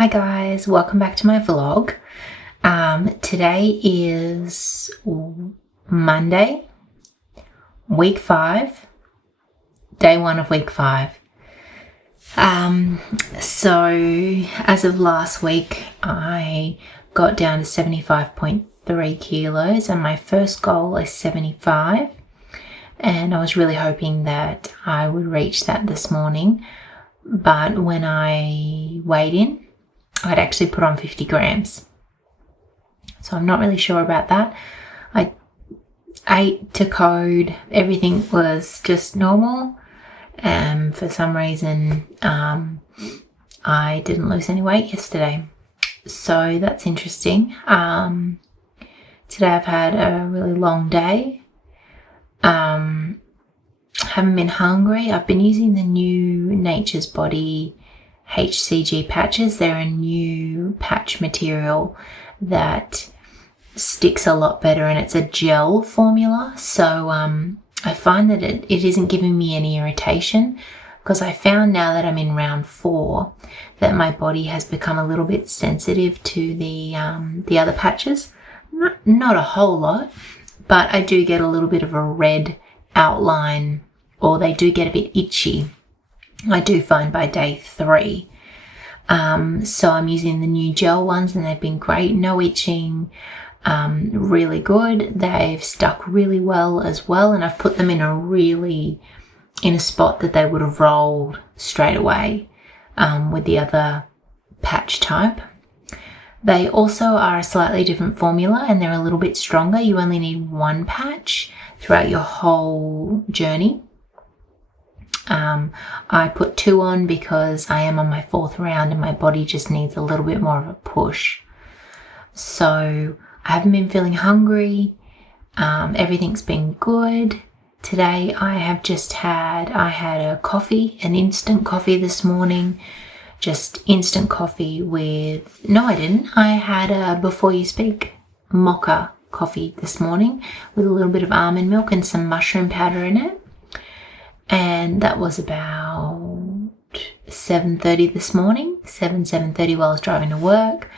Hi guys, welcome back to my vlog. Today is Monday, week 5, day 1 of week 5. So as of last week, I got down to 75.3 kilos and my first goal is 75. And I was really hoping that I would reach that this morning. But when I weighed in, I'd actually put on 50 grams. So I'm not really sure about that. I ate to code, everything was just normal. And for some reason, I didn't lose any weight yesterday. So that's interesting. Today I've had a really long day. Haven't been hungry. I've been using the new Natures Body HCG Patches. They're a new patch material that sticks a lot better and it's a gel formula. So I find that it isn't giving me any irritation, because I found now that I'm in round 4 that my body has become a little bit sensitive to the other patches. Not a whole lot, but I do get a little bit of a red outline, or they do get a bit itchy, I do find, by day 3. So I'm using the new gel ones and they've been great. No itching, really good. They've stuck really well as well, and I've put them in a spot that they would have rolled straight away with the other patch type. They also are a slightly different formula and they're a little bit stronger. You only need 1 patch throughout your whole journey. I put 2 on because I am on my 4th round and my body just needs a little bit more of a push. So I haven't been feeling hungry. Everything's been good. Today I had a coffee, an instant coffee this morning. Just instant coffee with, no I didn't. I had a Before You Speak mocha coffee this morning with a little bit of almond milk and some mushroom powder in it. And that was about 7:30 this morning, 7:30 while I was driving to work.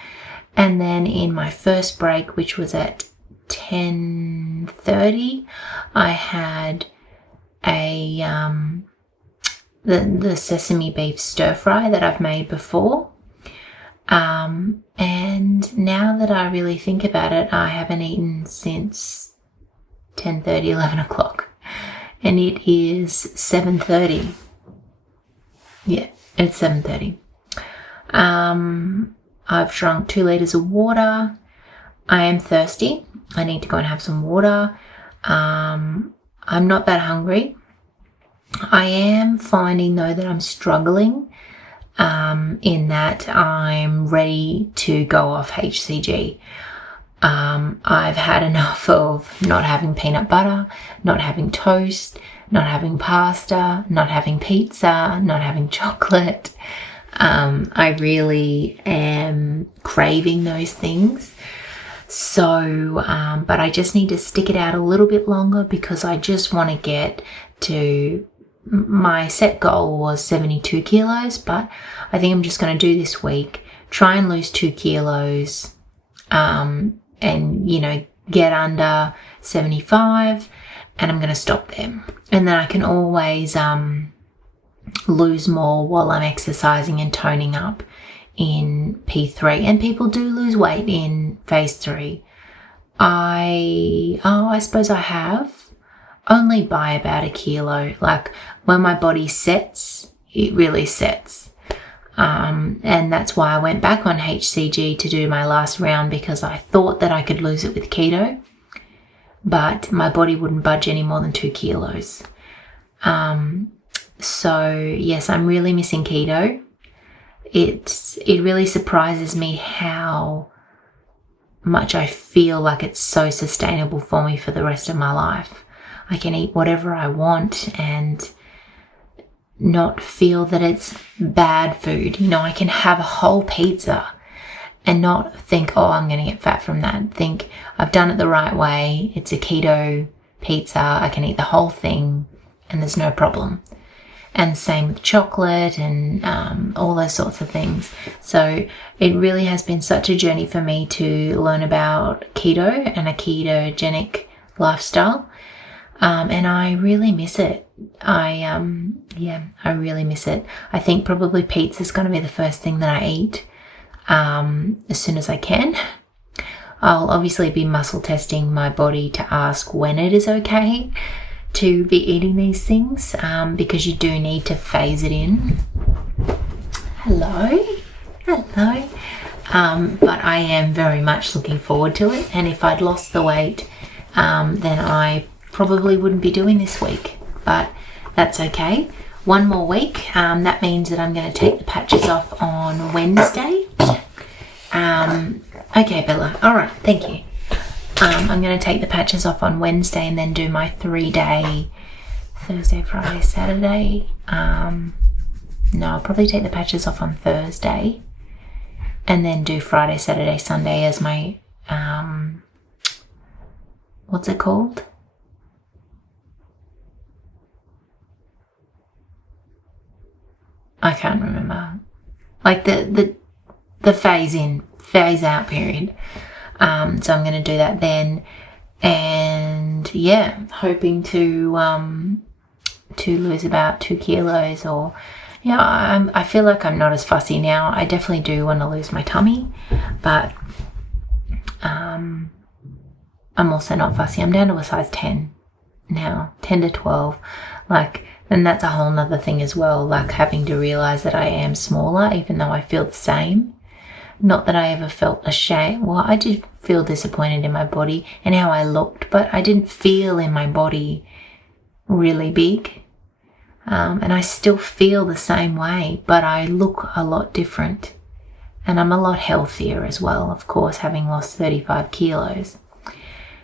And then in my first break, which was at 10:30, I had the sesame beef stir fry that I've made before. And now that I really think about it, I haven't eaten since 10:30, 11 o'clock. And it is 7:30. Yeah, it's 7:30. I've drunk 2 litres of water. I am thirsty. I need to go and have some water. I'm not that hungry. I am finding though that I'm struggling in that I'm ready to go off HCG. I've had enough of not having peanut butter, not having toast, not having pasta, not having pizza, not having chocolate. I really am craving those things. So, but I just need to stick it out a little bit longer because I just want to get to, my set goal was 72 kilos, but I think I'm just going to do this week, try and lose 2 kilos, and, you know, get under 75, and I'm going to stop there. And then I can always lose more while I'm exercising and toning up in P3. And people do lose weight in phase 3. I suppose I have, only by about 1 kilo. Like when my body sets, it really sets. And that's why I went back on HCG to do my last round, because I thought that I could lose it with keto, but my body wouldn't budge any more than 2 kilos. So yes, I'm really missing keto. It really surprises me how much I feel like it's so sustainable for me for the rest of my life. I can eat whatever I want and not feel that it's bad food. You know, I can have a whole pizza and not think, oh, I'm going to get fat from that. Think I've done it the right way. It's a keto pizza. I can eat the whole thing and there's no problem. and same with chocolate and all those sorts of things. So it really has been such a journey for me to learn about keto and a ketogenic lifestyle, and I really miss it. I really miss it. I think probably pizza is going to be the first thing that I eat as soon as I can. I'll obviously be muscle testing my body to ask when it is okay to be eating these things, because you do need to phase it in. Hello. But I am very much looking forward to it, and if I'd lost the weight, then I probably wouldn't be doing this week, but that's okay. One more week, that means that I'm going to take the patches off on Wednesday. Okay, Bella, all right, thank you. I'm going to take the patches off on Wednesday and then do my 3-day Thursday, Friday, Saturday. No, I'll probably take the patches off on Thursday and then do Friday, Saturday, Sunday as my, what's it called? I can't remember. Like the phase out period. So I'm going to do that then, and yeah, hoping to lose about 2 kilos, or I feel like I'm not as fussy now. I definitely do want to lose my tummy, but I'm also not fussy. I'm down to a size 10 now, 10 to 12, and that's a whole nother thing as well, like having to realize that I am smaller even though I feel the same. Not that I ever felt ashamed. Well, I did feel disappointed in my body and how I looked, but I didn't feel in my body really big. And I still feel the same way, but I look a lot different. And I'm a lot healthier as well, of course, having lost 35 kilos.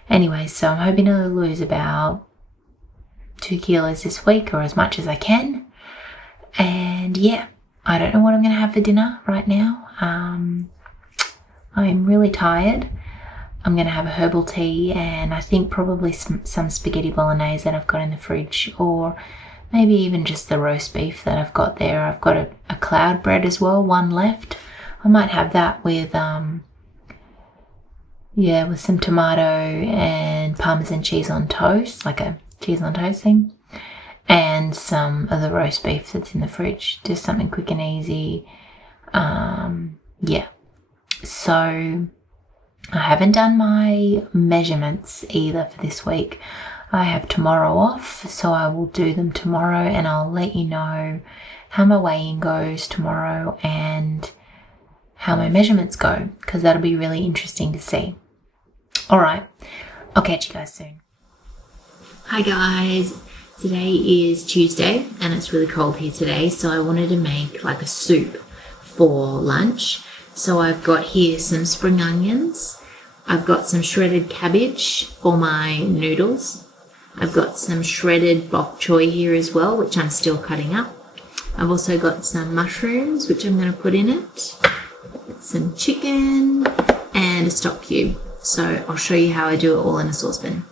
Anyway, so I'm hoping to lose about 2 kilos this week, or as much as I can. And yeah, I don't know what I'm going to have for dinner right now. I'm really tired. I'm going to have a herbal tea and I think probably some spaghetti bolognese that I've got in the fridge, or maybe even just the roast beef that I've got there. I've got a cloud bread as well, one left. I might have that with with some tomato and Parmesan cheese on toast, like a cheese on toast thing, and some of the roast beef that's in the fridge. Just something quick and easy. So I haven't done my measurements either for this week. I have tomorrow off, so I will do them tomorrow, and I'll let you know how my weighing goes tomorrow and how my measurements go, because that'll be really interesting to see. All right, I'll catch you guys soon. Hi guys, today is Tuesday and it's really cold here today, so I wanted to make like a soup for lunch. So I've got here some spring onions, I've got some shredded cabbage for my noodles, I've got some shredded bok choy here as well, which I'm still cutting up. I've also got some mushrooms, which I'm going to put in it, some chicken and a stock cube. So I'll show you how I do it all in a saucepan.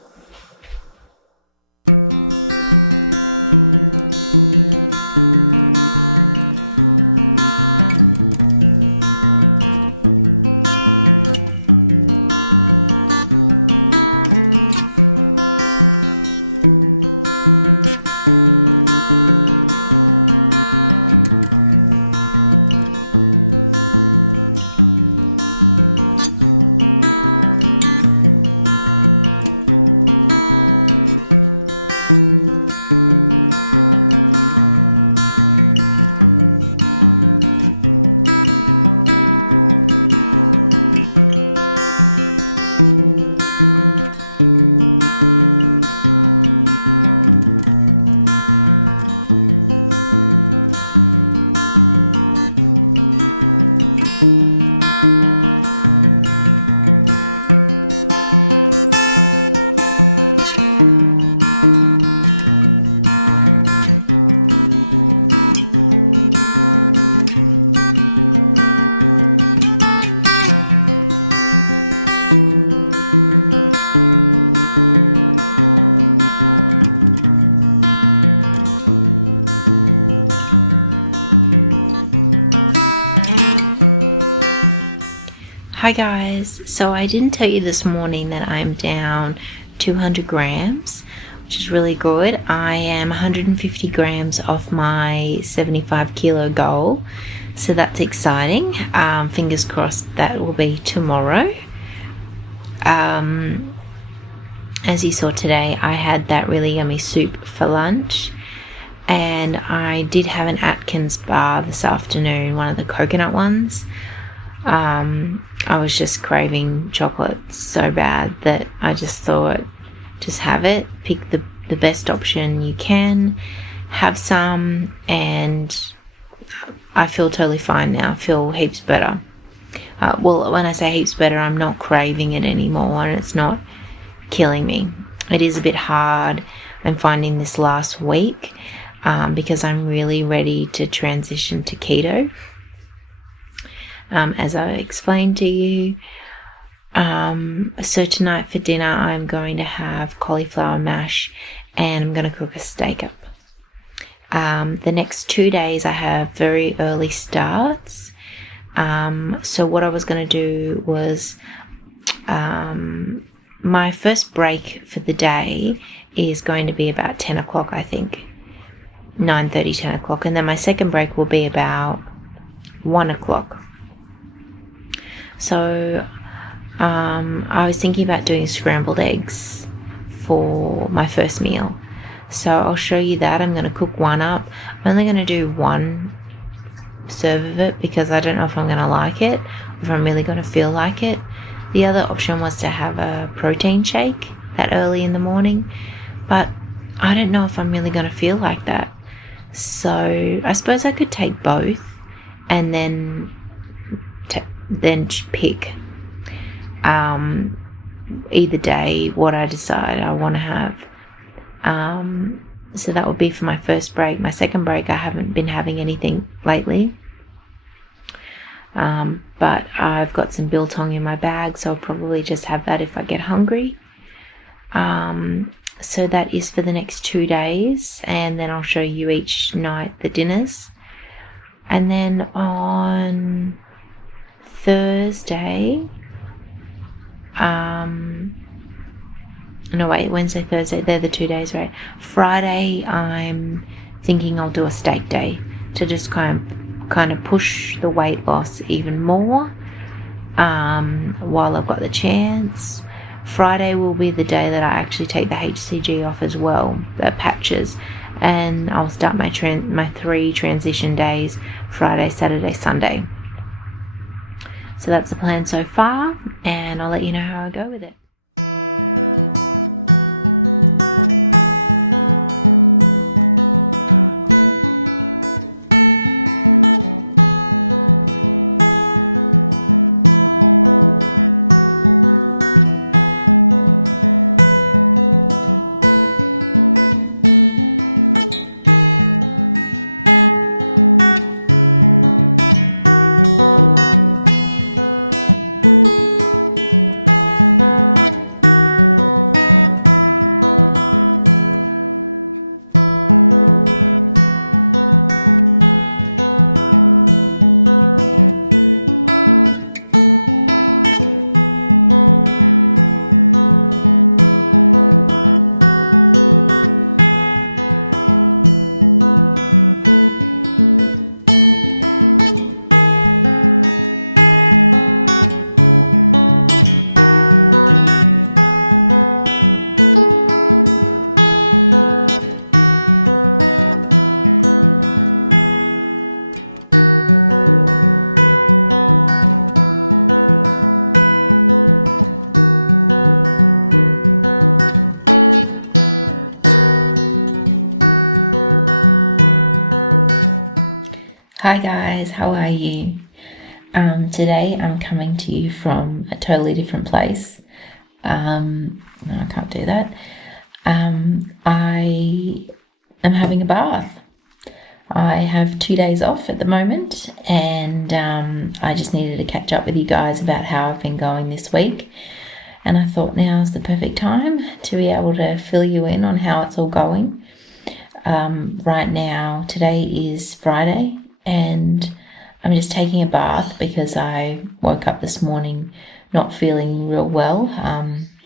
Hi guys, so I didn't tell you this morning that I'm down 200 grams, which is really good. I am 150 grams off my 75 kilo goal, so that's exciting. Fingers crossed that will be tomorrow. As you saw today, I had that really yummy soup for lunch, and I did have an Atkins bar this afternoon, one of the coconut ones. I was just craving chocolate so bad that I just thought, just have it, pick the best option you can, have some, and I feel totally fine now. I feel heaps better. Well, when I say heaps better, I'm not craving it anymore, and it's not killing me. It is a bit hard. I'm finding this last week because I'm really ready to transition to keto. As I explained to you. So tonight for dinner I'm going to have cauliflower mash, and I'm going to cook a steak up. The next 2 days I have very early starts. So what I was going to do was my first break for the day is going to be about 10 o'clock, I think. 9:30, 10 o'clock. And then my second break will be about 1 o'clock. So I was thinking about doing scrambled eggs for my first meal. So I'll show you that. I'm going to cook one up. I'm only going to do one serve of it because I don't know if I'm going to like it, if I'm really going to feel like it. The other option was to have a protein shake that early in the morning, but I don't know if I'm really going to feel like that. So I suppose I could take both and then pick either day what I decide I want to have. So that would be for my first break. My second break, I haven't been having anything lately, but I've got some biltong in my bag, so I'll probably just have that if I get hungry. So that is for the next 2 days, and then I'll show you each night the dinners. And then on Thursday, Wednesday, Thursday, they're the 2 days, right? Friday, I'm thinking I'll do a steak day to just kind of push the weight loss even more while I've got the chance. Friday will be the day that I actually take the HCG off as well, the patches, and I'll start my 3 transition days, Friday, Saturday, Sunday. So that's the plan so far, and I'll let you know how I go with it. Hi guys, how are you? Today I'm coming to you from a totally different place. No, I can't do that. I am having a bath. I have 2 days off at the moment, and I just needed to catch up with you guys about how I've been going this week. And I thought now's the perfect time to be able to fill you in on how it's all going. Right now, today is Friday, and I'm just taking a bath because I woke up this morning not feeling real well,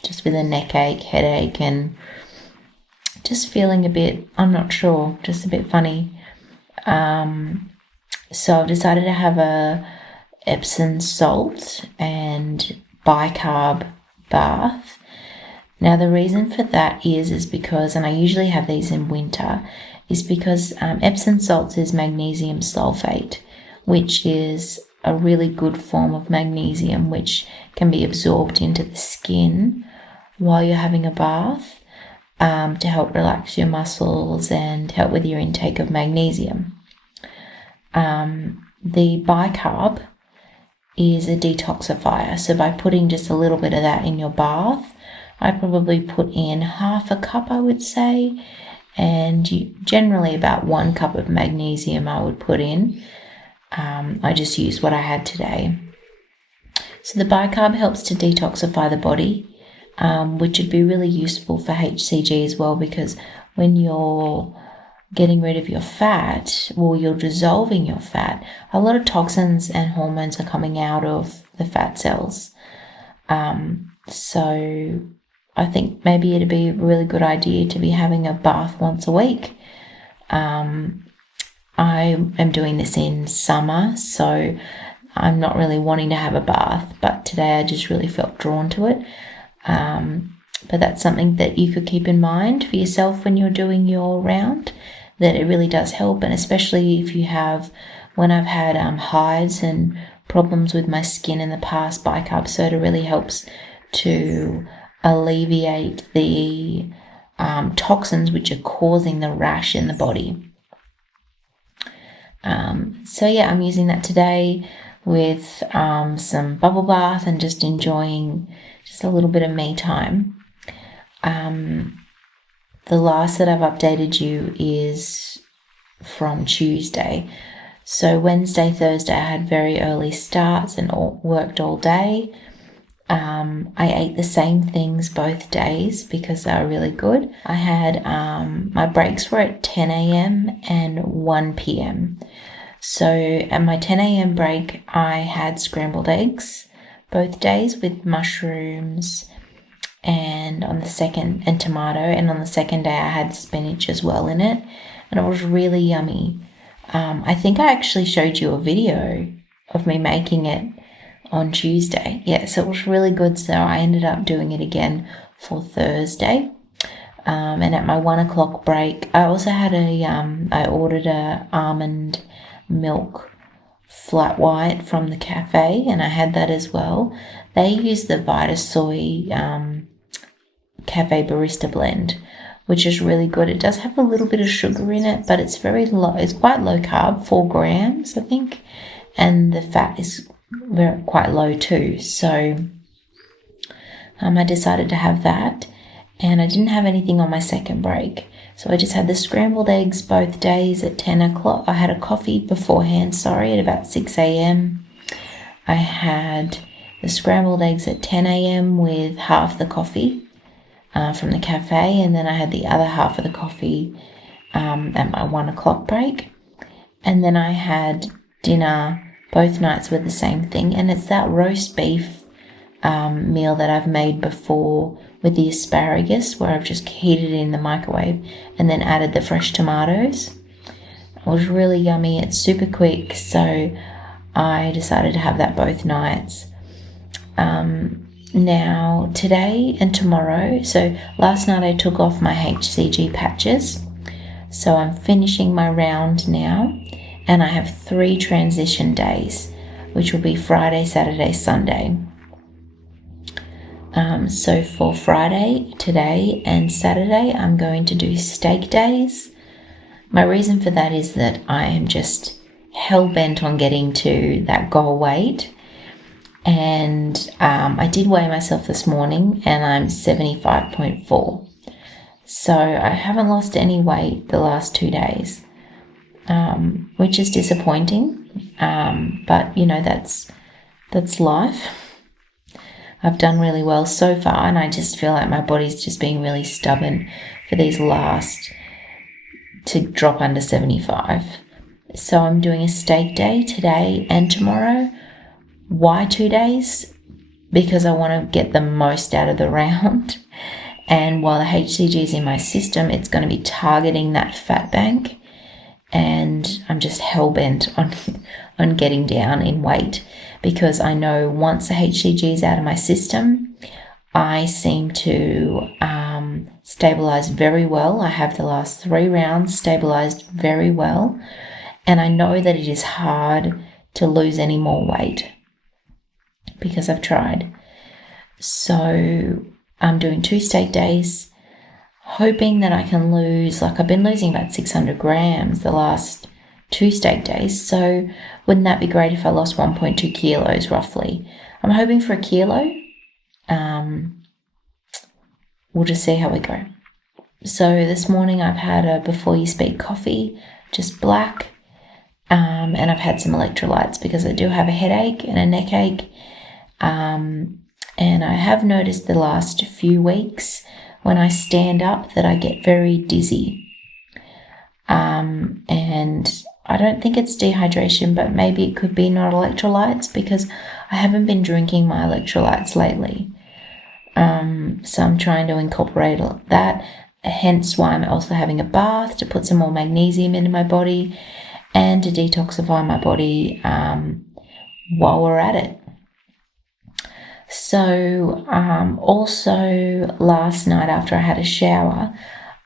just with a neck ache, headache, and just feeling a bit, I'm not sure, just a bit funny. So I've decided to have a Epsom salt and bicarb bath. Now the reason for that is because, and I usually have these in winter, is because Epsom salts is magnesium sulfate, which is a really good form of magnesium which can be absorbed into the skin while you're having a bath, to help relax your muscles and help with your intake of magnesium. The bicarb is a detoxifier, so by putting just a little bit of that in your bath, I probably put in half a cup, I would say, and generally about 1 cup of magnesium I would put in. I just used what I had today. So the bicarb helps to detoxify the body, which would be really useful for HCG as well, because when you're getting rid of your fat, or you're dissolving your fat, a lot of toxins and hormones are coming out of the fat cells. So I think maybe it'd be a really good idea to be having a bath once a week. I am doing this in summer, so I'm not really wanting to have a bath, but today I just really felt drawn to it. But that's something that you could keep in mind for yourself when you're doing your round, that it really does help. And especially if you have, when I've had hives and problems with my skin in the past, bicarb soda really helps to alleviate the toxins which are causing the rash in the body. So yeah, I'm using that today with some bubble bath and just enjoying just a little bit of me time. The last that I've updated you is from Tuesday. So Wednesday, Thursday, I had very early starts and worked all day. I ate the same things both days because they were really good. I had my breaks were at 10 a.m. and 1 p.m. So at my 10 a.m. break, I had scrambled eggs both days with mushrooms and tomato, and on the second day I had spinach as well in it, and it was really yummy. I think I actually showed you a video of me making it on Tuesday. Yeah, so it was really good, so I ended up doing it again for Thursday. And at my 1 o'clock break, I also had I ordered a almond milk flat white from the cafe, and I had that as well. They use the Vitasoy cafe barista blend, which is really good. It does have a little bit of sugar in it, but it's very low. It's quite low carb, 4 grams, I think, and the fat is quite low too. So I decided to have that, and I didn't have anything on my second break. So I just had the scrambled eggs both days at 10 o'clock. I had a coffee beforehand, at about 6 a.m. I had the scrambled eggs at 10 a.m. with half the coffee from the cafe, and then I had the other half of the coffee at my 1 o'clock break. And then I had dinner both nights with the same thing, and it's that roast beef meal that I've made before with the asparagus, where I've just heated it in the microwave and then added the fresh tomatoes. It was really yummy. It's super quick, so I decided to have that both nights. Now today and tomorrow, so last night I took off my HCG patches, so I'm finishing my round now, and I have 3 transition days, which will be Friday, Saturday, Sunday. So for Friday, today, and Saturday, I'm going to do steak days. My reason for that is that I am just hell-bent on getting to that goal weight. And I did weigh myself this morning, and I'm 75.4. So I haven't lost any weight the last 2 days, which is disappointing. But, that's life. I've done really well so far, and I just feel like my body's just being really stubborn for these last to drop under 75. So I'm doing a steak day today and tomorrow. Why 2 days? Because I want to get the most out of the round. And while the HCG is in my system, it's going to be targeting that fat bank. And I'm just hell-bent on getting down in weight, because I know once the HCG is out of my system, I seem to stabilize very well. I have the last 3 rounds stabilized very well. And I know that it is hard to lose any more weight because I've tried. So I'm doing 2 steak days, hoping that I can lose, like I've been losing about 600 grams the last 2 steak days. So wouldn't that be great if I lost 1.2 kilos roughly? I'm hoping for a kilo. We'll just see how we go. So this morning I've had a Before You Speak coffee, just black. And I've had some electrolytes because I do have a headache and a neck ache. And I have noticed the last few weeks when I stand up that I get very dizzy. And I don't think it's dehydration, but maybe it could be not electrolytes, because I haven't been drinking my electrolytes lately. So I'm trying to incorporate that, hence why I'm also having a bath to put some more magnesium into my body and to detoxify my body while we're at it. So also last night after I had a shower,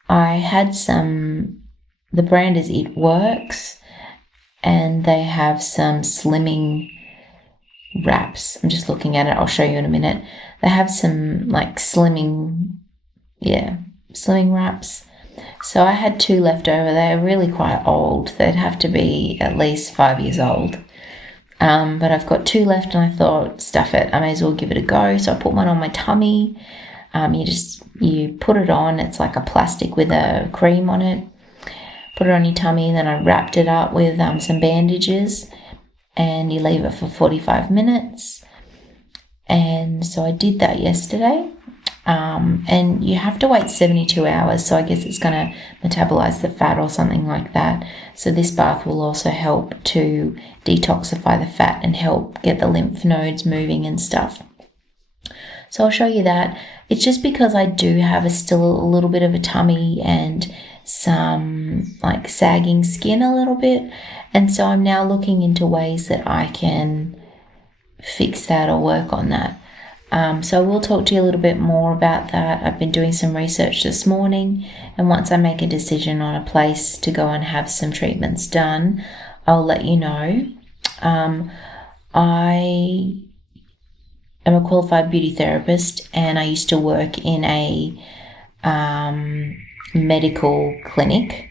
I had the brand is It Works, and they have some slimming wraps. I'm just looking at it. I'll show you in a minute. They have some like slimming wraps. So I had 2 left over. They're really quite old. They'd have to be at least 5 years old. But I've got 2 left, and I thought, stuff it, I may as well give it a go. So I put one on my tummy. You put it on. It's like a plastic with a cream on it. Put it on your tummy, and then I wrapped it up with some bandages, and you leave it for 45 minutes. And so I did that yesterday. And you have to wait 72 hours, so I guess it's going to metabolize the fat or something like that. So this bath will also help to detoxify the fat and help get the lymph nodes moving and stuff. So I'll show you that. It's just because I do have still a little bit of a tummy and some like sagging skin a little bit. And so I'm now looking into ways that I can fix that or work on that. So we'll talk to you a little bit more about that. I've been doing some research this morning, and once I make a decision on a place to go and have some treatments done, I'll let you know. I am a qualified beauty therapist, and I used to work in a medical clinic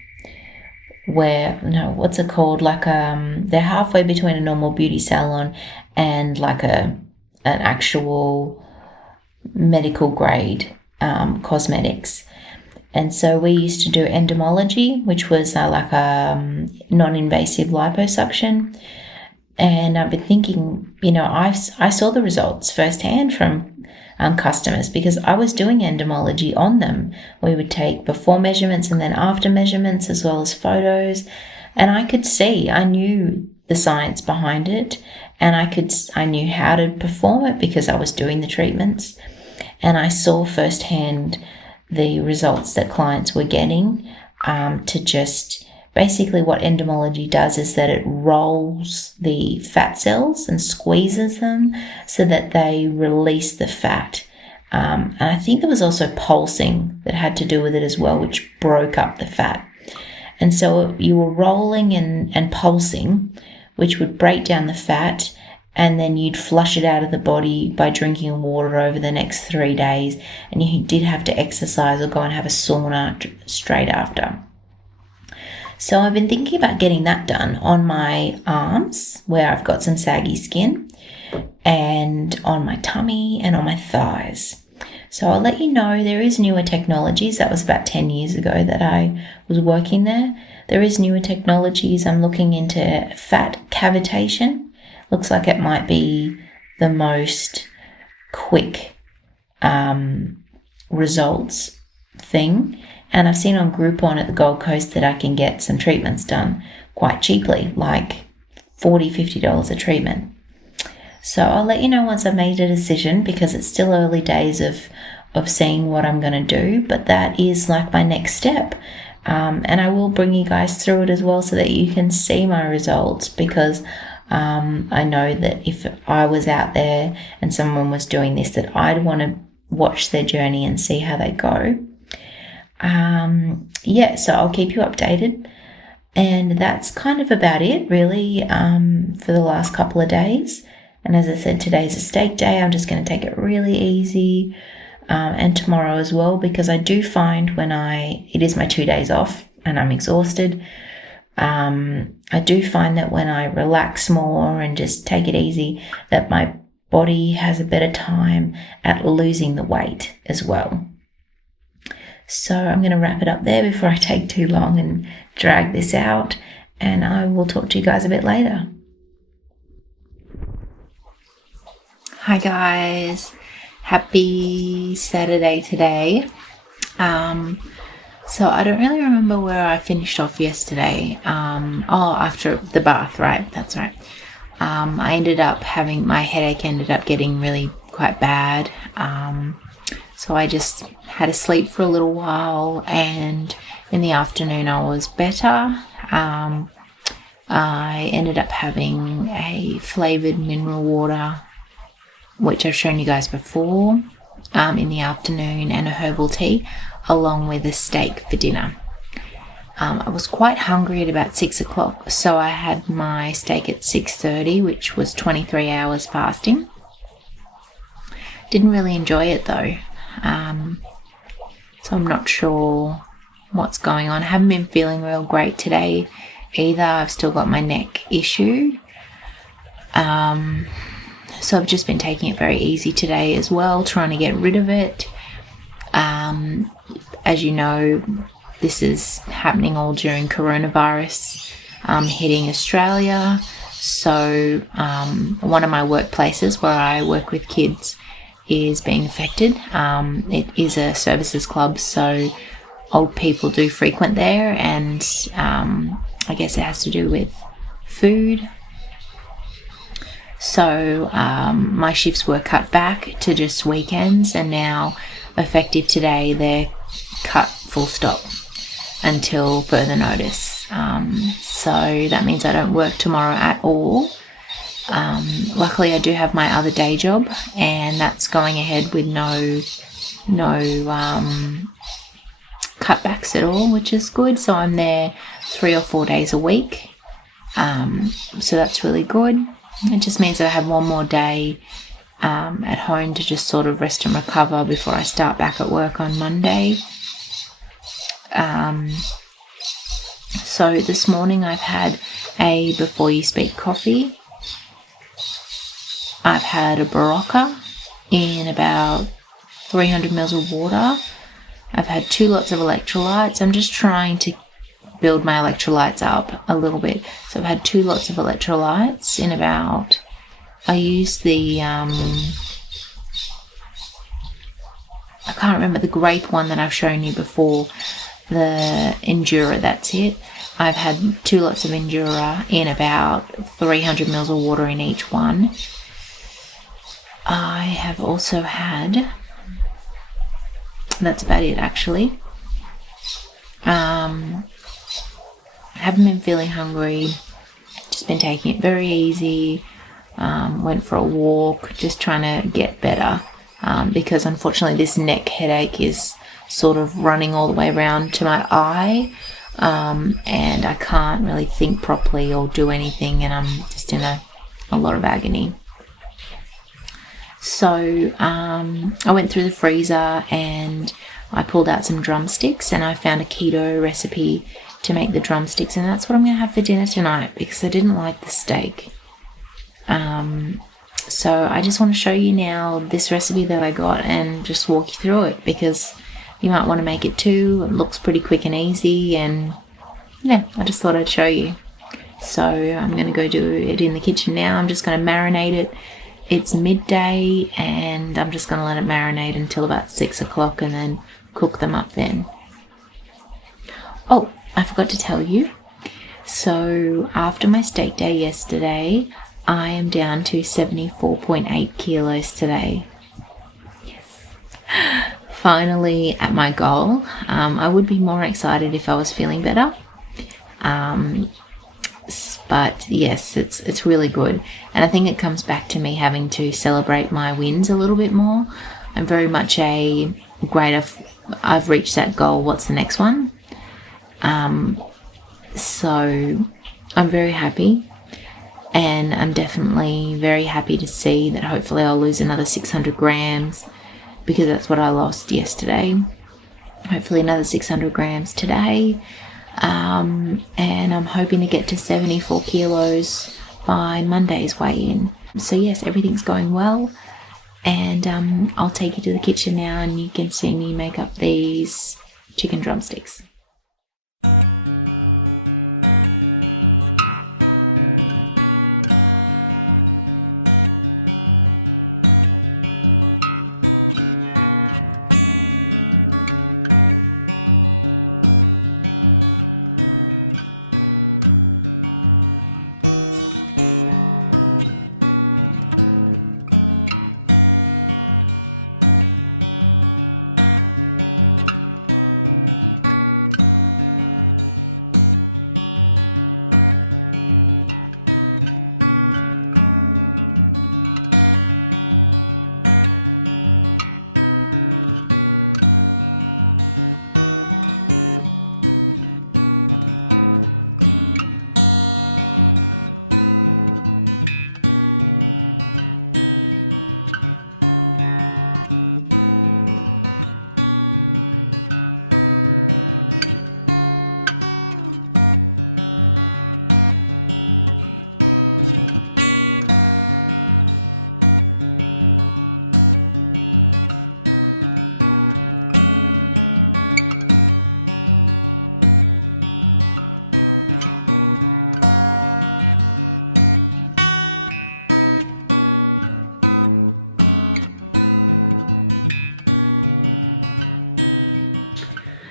where, what's it called? Like they're halfway between a normal beauty salon and like an actual medical grade cosmetics. And so we used to do endomology, which was like a non-invasive liposuction. And I've been thinking, I saw the results firsthand from customers, because I was doing endomology on them. We would take before measurements and then after measurements, as well as photos. And I could see, I knew the science behind it, and I knew how to perform it because I was doing the treatments, and I saw firsthand the results that clients were getting. To just basically what endomology does is that it rolls the fat cells and squeezes them so that they release the fat. And I think there was also pulsing that had to do with it as well, which broke up the fat. And so you were rolling and pulsing, which would break down the fat, and then you'd flush it out of the body by drinking water over the next 3 days. And you did have to exercise or go and have a sauna straight after. So I've been thinking about getting that done on my arms, where I've got some saggy skin, and on my tummy and on my thighs. So I'll let you know, there is newer technologies. That was about 10 years ago that I was working there. There is newer technologies. I'm looking into fat cavitation. Looks like it might be the most quick results thing. And I've seen on Groupon at the Gold Coast that I can get some treatments done quite cheaply, like $40-50 a treatment. So I'll let you know once I've made a decision, because it's still early days of seeing what I'm going to do, but that is like my next step. And I will bring you guys through it as well so that you can see my results, because I know that if I was out there and someone was doing this, that I'd want to watch their journey and see how they go. So I'll keep you updated. And that's kind of about it, really, for the last couple of days. And as I said, today's a steak day. I'm just going to take it really easy. And tomorrow as well, because I do find it is my 2 days off and I'm exhausted. I do find that when I relax more and just take it easy, that my body has a better time at losing the weight as well. So I'm going to wrap it up there before I take too long and drag this out, and I will talk to you guys a bit later. Hi guys, happy Saturday today. So I don't really remember where I finished off yesterday. After the bath, right? That's right. I ended up my headache ended up getting really quite bad. So I just had to sleep for a little while, and in the afternoon I was better. I ended up having a flavoured mineral water, which I've shown you guys before, in the afternoon, and a herbal tea, along with a steak for dinner. I was quite hungry at about 6 o'clock, so I had my steak at 6:30, which was 23 hours fasting. Didn't really enjoy it though, so I'm not sure what's going on. I haven't been feeling real great today either. I've still got my neck issue. So I've just been taking it very easy today as well, trying to get rid of it. As you know, this is happening all during coronavirus hitting Australia. So one of my workplaces where I work with kids is being affected. It is a services club, so old people do frequent there, and I guess it has to do with food. So my shifts were cut back to just weekends, and now effective today they're cut full stop until further notice. So that means I don't work tomorrow at all. Luckily I do have my other day job, and that's going ahead with no cutbacks at all, which is good. So I'm there 3 or 4 days a week. So that's really good. It just means that I have one more day at home to just sort of rest and recover before I start back at work on Monday. So this morning I've had a Before You Speak coffee. I've had a Barocca in about 300 mils of water. I've had 2 lots of electrolytes. I'm just trying to build my electrolytes up a little bit. So I've had 2 lots of electrolytes in about, I used the, I can't remember the grape one that I've shown you before, the Endura, that's it. I've had 2 lots of Endura in about 300 mils of water in each one. I have also had, that's about it actually. Haven't been feeling hungry, just been taking it very easy. Went for a walk, just trying to get better, because unfortunately this neck headache is sort of running all the way around to my eye, and I can't really think properly or do anything, and I'm just in a lot of agony. So I went through the freezer and I pulled out some drumsticks, and I found a keto recipe to make the drumsticks, and that's what I'm going to have for dinner tonight because I didn't like the steak. So I just want to show you now this recipe that I got and just walk you through it, because you might want to make it too. It looks pretty quick and easy, and yeah, I just thought I'd show you. So I'm going to go do it in the kitchen now. I'm just going to marinate it. It's midday, and I'm just going to let it marinate until about 6 o'clock and then cook them up then. Oh, I forgot to tell you, So after my steak day yesterday, I am down to 74.8 kilos today. Yes. Finally at my goal. I would be more excited if I was feeling better. But yes, it's really good. And I think it comes back to me having to celebrate my wins a little bit more. I'm very much I've reached that goal. What's the next one? So I'm very happy. And I'm definitely very happy to see that hopefully I'll lose another 600 grams because that's what I lost yesterday. Hopefully another 600 grams today. And I'm hoping to get to 74 kilos by Monday's weigh-in. So yes, everything's going well. And I'll take you to the kitchen now and you can see me make up these chicken drumsticks.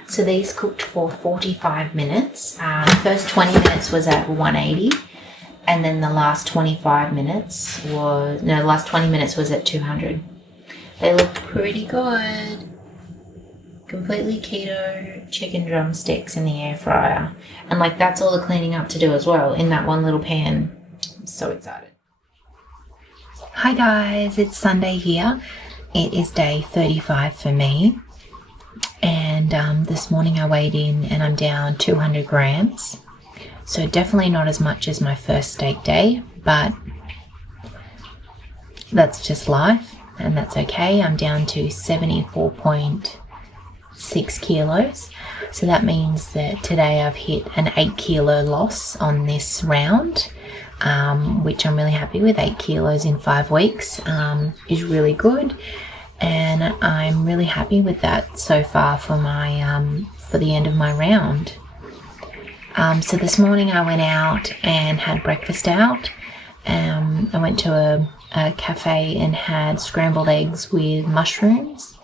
So these cooked for 45 minutes. The first 20 minutes was at 180, and then the last 20 minutes was at 200. They look pretty good. Completely keto chicken drumsticks in the air fryer. And that's all the cleaning up to do as well in that one little pan. I'm so excited. Hi guys, it's Sunday here. It is day 35 for me. And this morning I weighed in and I'm down 200 grams. So definitely not as much as my first steak day, but that's just life and that's okay. I'm down to 74.6 kilos. So that means that today I've hit an 8 kilo loss on this round, which I'm really happy with. 8 kilos in 5 weeks is really good. And I'm really happy with that so far for the end of my round. So this morning I went out and had breakfast out. I went to a cafe and had scrambled eggs with mushrooms.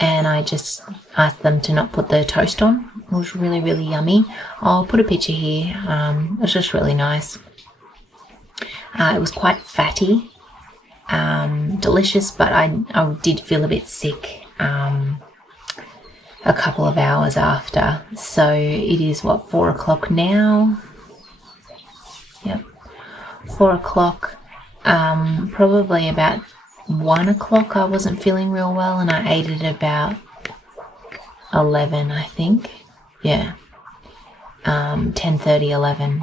And I just asked them to not put the toast on. It was really, really yummy. I'll put a picture here. It was just really nice. It was quite fatty. Delicious, but I did feel a bit sick a couple of hours after. So it is 4 o'clock now? Yep, 4 o'clock. Probably about 1 o'clock I wasn't feeling real well and I ate at about 11, I think. Yeah, 10:30, 11.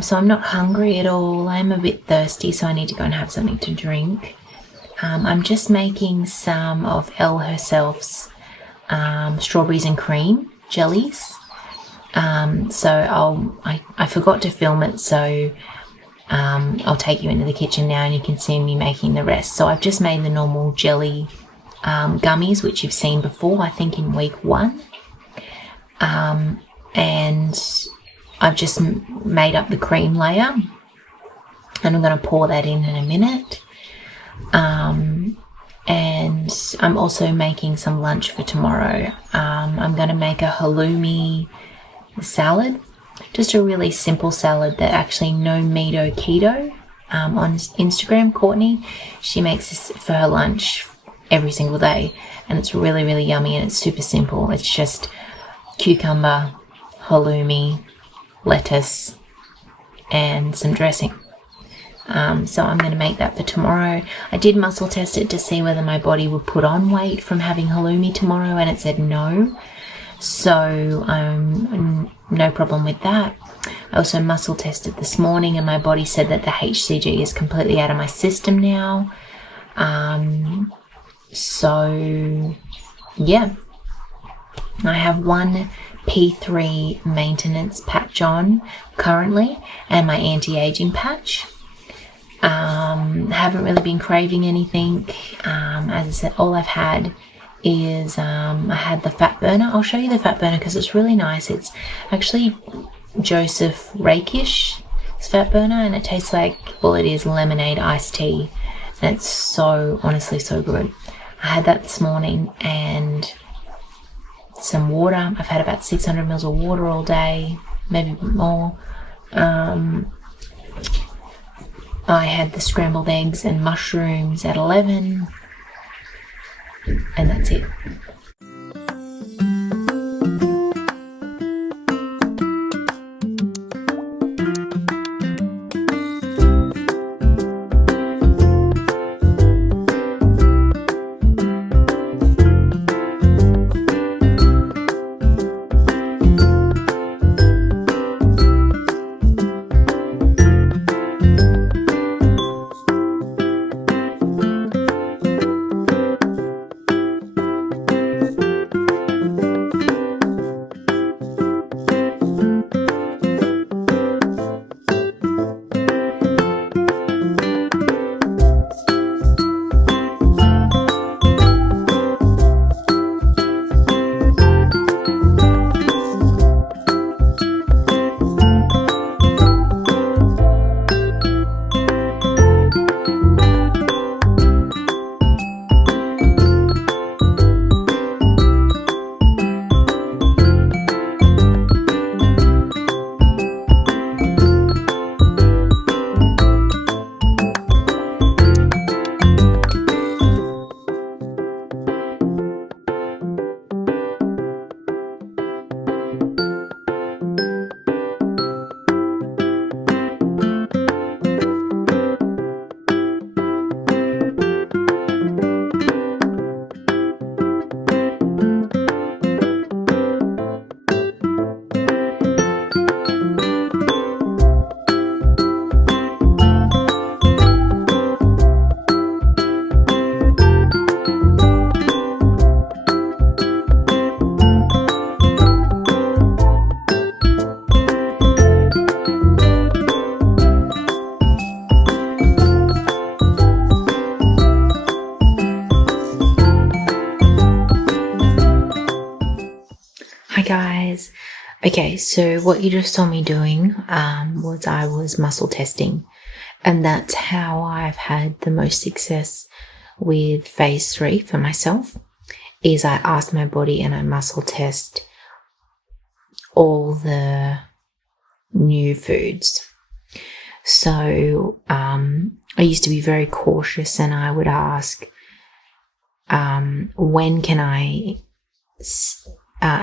So I'm not hungry at all. I'm a bit thirsty, so I need to go and have something to drink. I'm just making some of Elle herself's strawberries and cream jellies. So I forgot to film it, so I'll take you into the kitchen now and you can see me making the rest. So I've just made the normal jelly gummies, which you've seen before, I think in week 1. And I've just made up the cream layer and I'm going to pour that in a minute. And I'm also making some lunch for tomorrow. I'm going to make a halloumi salad just a really simple salad that actually no meat or keto. On Instagram, Courtney, she makes this for her lunch every single day, and it's really, really yummy, and it's super simple. It's just cucumber, halloumi, lettuce, and some dressing. So I'm going to make that for tomorrow. I did muscle test it to see whether my body would put on weight from having halloumi tomorrow, and it said no. So no problem with that. I also muscle tested this morning, and my body said that the HCG is completely out of my system now. So yeah, I have one P3 maintenance patch on currently, and my anti-aging patch. Haven't really been craving anything. As I said, all I've had is I had the fat burner. I'll show you the fat burner because it's really nice. It's actually Joseph Rakish fat burner, and it tastes like, well, it is lemonade iced tea, and it's so, honestly, so good. I had that this morning, and some water. I've had about 600 mils of water all day, maybe more. I had the scrambled eggs and mushrooms at 11, and that's it. Guys, okay, so what you just saw me doing was I was muscle testing, and that's how I've had the most success with phase 3 for myself. Is I asked my body and I muscle test all the new foods. So I used to be very cautious, and I would ask, when can I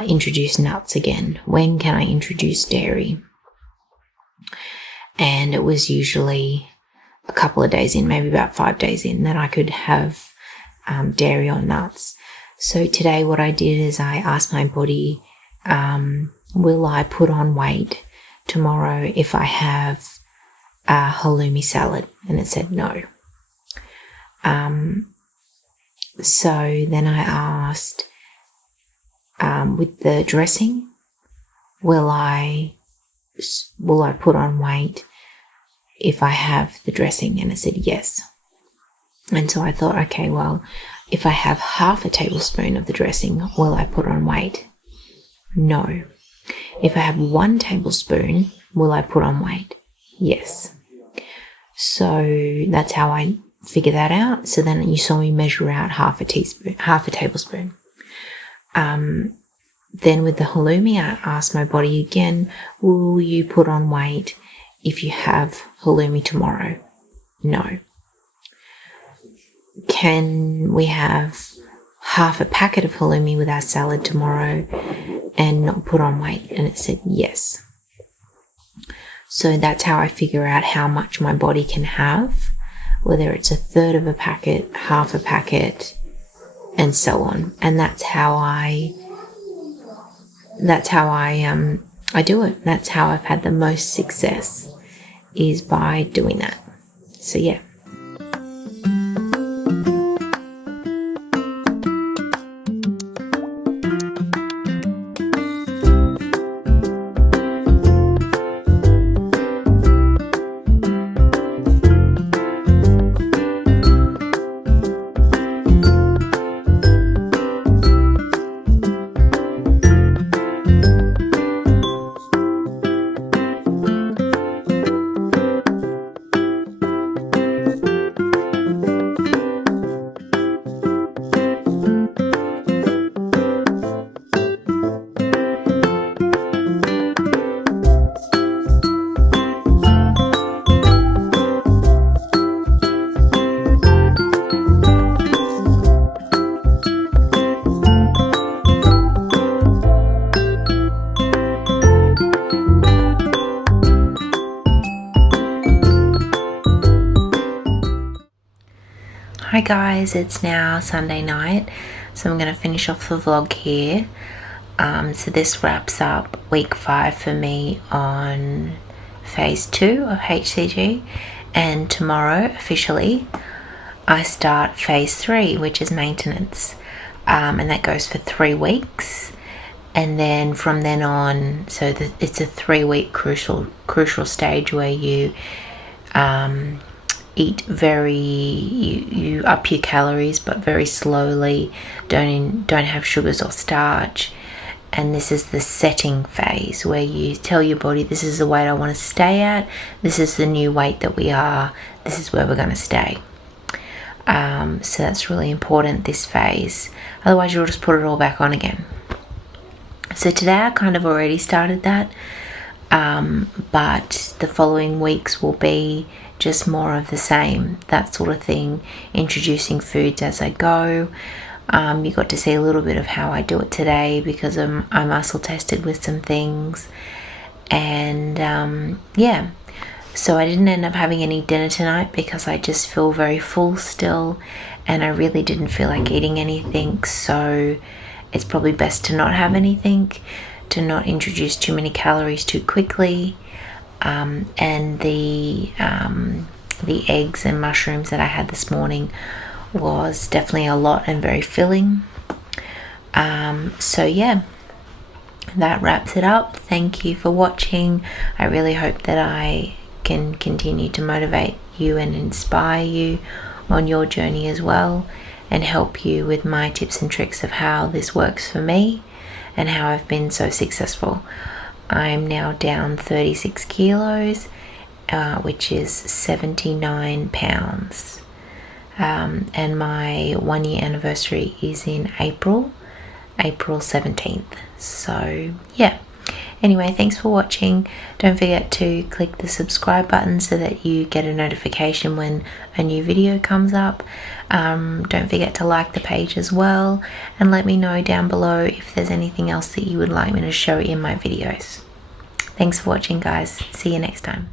introduce nuts again? When can I introduce dairy? And it was usually a couple of days in, maybe about 5 days in, that I could have dairy or nuts. So today what I did is I asked my body, will I put on weight tomorrow if I have a halloumi salad? And it said no. So then I asked, with the dressing, will I put on weight if I have the dressing? And it said yes. And so I thought, okay, well, if I have half a tablespoon of the dressing, will I put on weight? No. If I have 1 tablespoon, will I put on weight? Yes. So that's how I figured that out. So then you saw me measure out half a tablespoon. then with the halloumi, I asked my body again, will you put on weight if you have halloumi tomorrow? No. Can we have half a packet of halloumi with our salad tomorrow and not put on weight? And it said yes. So that's how I figure out how much my body can have, whether it's a third of a packet, half a packet, and so on. And that's how I do it. That's how I've had the most success, is by doing that. So yeah. Hi guys, it's now Sunday night, so I'm going to finish off the vlog here. So this wraps up week 5 for me on phase 2 of HCG, and tomorrow officially I start phase 3, which is maintenance, and that goes for 3 weeks. And then from then on, so it's a 3-week crucial stage where you eat you up your calories, but very slowly. Don't have sugars or starch. And this is the setting phase, where you tell your body, this is the weight I want to stay at, this is the new weight that we are, this is where we're going to stay. So that's really important, this phase, otherwise you'll just put it all back on again. So today I kind of already started that, but the following weeks will be just more of the same, that sort of thing, introducing foods as I go. You got to see a little bit of how I do it today, because I muscle tested with some things, and yeah, so I didn't end up having any dinner tonight because I just feel very full still, and I really didn't feel like eating anything, so it's probably best to not have anything, to not introduce too many calories too quickly. And the eggs and mushrooms that I had this morning was definitely a lot and very filling. So yeah, that wraps it up. Thank you for watching. I really hope that I can continue to motivate you and inspire you on your journey as well, and help you with my tips and tricks of how this works for me and how I've been so successful. I'm now down 36 kilos, which is 79 pounds. And my 1 year anniversary is in April 17th. So yeah. Anyway, thanks for watching. Don't forget to click the subscribe button so that you get a notification when a new video comes up. Don't forget to like the page as well, and let me know down below if there's anything else that you would like me to show in my videos. Thanks for watching, guys. See you next time.